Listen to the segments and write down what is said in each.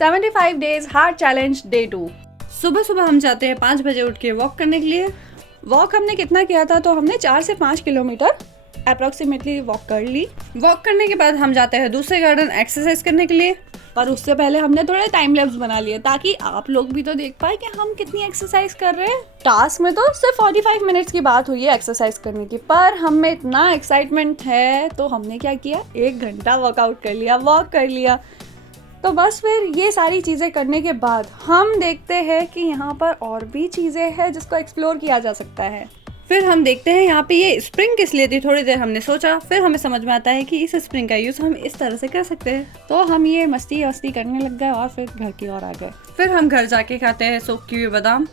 75 days hard challenge day 2। सुबह सुबह हम जाते हैं 5 बजे उठ के वॉक करने के लिए। वॉक हमने कितना किया था, तो हमने 4 से 5 किलोमीटर अप्रोक्सीमेटली वॉक कर ली। वॉक करने के बाद हम जाते हैं दूसरे गार्डन एक्सरसाइज करने के लिए। पर उससे पहले हमने थोड़े टाइम लैप्स बना लिए ताकि आप लोग भी तो देख पाए कि हम कितनी एक्सरसाइज कर रहे हैं। टास्क में तो सिर्फ 45 मिनट्स की बात हुई है एक्सरसाइज करने की, पर हमें इतना एक्साइटमेंट है तो हमने क्या किया, 1 घंटा वर्कआउट कर लिया, वॉक कर लिया। तो बस फिर ये सारी चीज़ें करने के बाद हम देखते हैं कि यहाँ पर और भी चीज़ें हैं जिसको एक्सप्लोर किया जा सकता है। फिर हम देखते हैं यहाँ पे ये स्प्रिंग किस लिए थी। थोड़ी देर हमने सोचा, फिर हमें समझ में आता है कि इस स्प्रिंग का यूज़ हम इस तरह से कर सकते हैं। तो हम ये मस्ती करने लग गए और फिर घर की ओर आ गए। फिर हम घर जाके खाते हैं सोख किए हुए बादाम,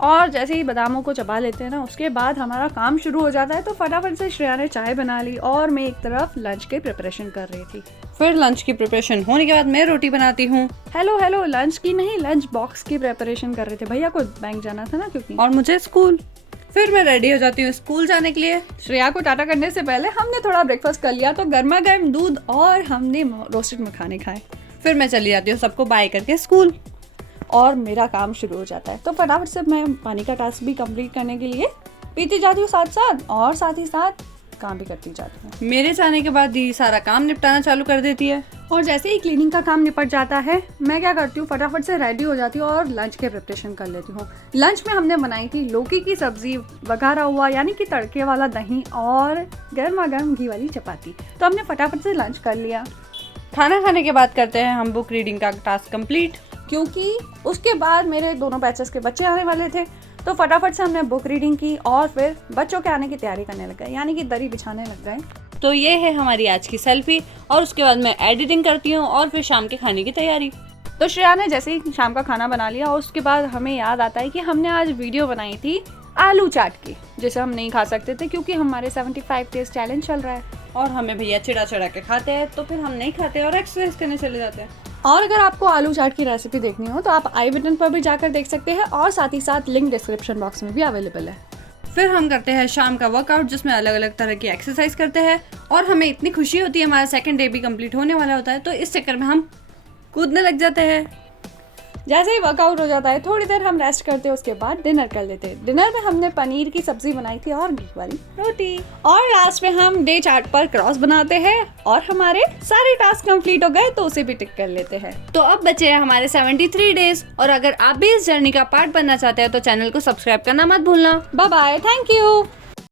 और जैसे ही बादामों को चबा लेते हैं ना, उसके बाद हमारा काम शुरू हो जाता है। तो फटाफट से श्रेया ने चाय बना ली और मैं एक तरफ लंच की प्रिपरेशन कर रही थी। फिर लंच की प्रिपरेशन होने के बाद मैं रोटी बनाती हूँ। हेलो लंच की नहीं, लंच बॉक्स की प्रिपरेशन कर रहे थे। भैया को बैंक जाना था ना क्योंकि, और मुझे स्कूल। फिर मैं रेडी हो जाती हूँ स्कूल जाने के लिए। श्रेया को टाटा करने से पहले हमने थोड़ा ब्रेकफास्ट कर लिया, तो गर्मा गर्म दूध और हमने रोस्टेड मखाने खाए। फिर मैं चली जाती हूँ सबको बाय करके स्कूल, और मेरा काम शुरू हो जाता है। तो फटाफट से मैं पानी का टास्क भी कंप्लीट करने के लिए पीती जाती हूँ साथ साथ, और साथ ही साथ काम भी करती जाती हूँ। मेरे जाने के बाद दी सारा काम निपटाना चालू कर देती है। और जैसे ही क्लीनिंग का काम निपट जाता है, मैं क्या करती हूँ, फटाफट से रेडी हो जाती हूँ और लंच के प्रिपरेशन कर लेती हूँ। लंच में हमने बनाई थी लौकी की सब्जी, वघारा हुआ यानी कि तड़के वाला दही, और गर्मा गर्म घी वाली चपाती। तो हमने फटाफट से लंच कर लिया। खाना खाने के बाद करते हैं हम बुक रीडिंग का टास्क कंप्लीट, क्योंकि उसके बाद मेरे दोनों बैचेस के बच्चे आने वाले थे। तो फटाफट से हमने बुक रीडिंग की और फिर बच्चों के आने की तैयारी करने लग गए, यानी कि दरी बिछाने लग गए। तो ये है हमारी आज की सेल्फी, और उसके बाद मैं एडिटिंग करती हूँ और फिर शाम के खाने की तैयारी। तो श्रेया ने जैसे ही शाम का खाना बना लिया, और उसके बाद हमें याद आता है कि हमने आज वीडियो बनाई थी आलू चाट की, जिसे हम नहीं खा सकते थे क्योंकि हमारे 75 डेज चैलेंज चल रहा है। और हमें भैया चिड़ा के खाते हैं, तो फिर हम नहीं खाते और एक्सरसाइज करने चले जाते हैं। और अगर आपको आलू चाट की रेसिपी देखनी हो तो आप आई बटन पर भी जाकर देख सकते हैं, और साथ ही साथ लिंक डिस्क्रिप्शन बॉक्स में भी अवेलेबल है। फिर हम करते हैं शाम का वर्कआउट, जिसमें अलग अलग तरह की एक्सरसाइज करते हैं, और हमें इतनी खुशी होती है, हमारा सेकंड डे भी कंप्लीट होने वाला होता है, तो इस चक्कर में हम कूदने लग जाते हैं। जैसे ही वर्कआउट हो जाता है, थोड़ी देर हम रेस्ट करते हैं, उसके बाद डिनर कर लेते हैं। डिनर में हमने पनीर की सब्जी बनाई थी और घी वाली रोटी, और लास्ट में हम डे चार्ट पर क्रॉस बनाते हैं, और हमारे सारे टास्क कंप्लीट हो गए तो उसे भी टिक कर लेते हैं। तो अब बचे हैं हमारे 73 डेज, और अगर आप भी इस जर्नी का पार्ट बनना चाहते हैं तो चैनल को सब्सक्राइब करना मत भूलना। Bye bye, thank you.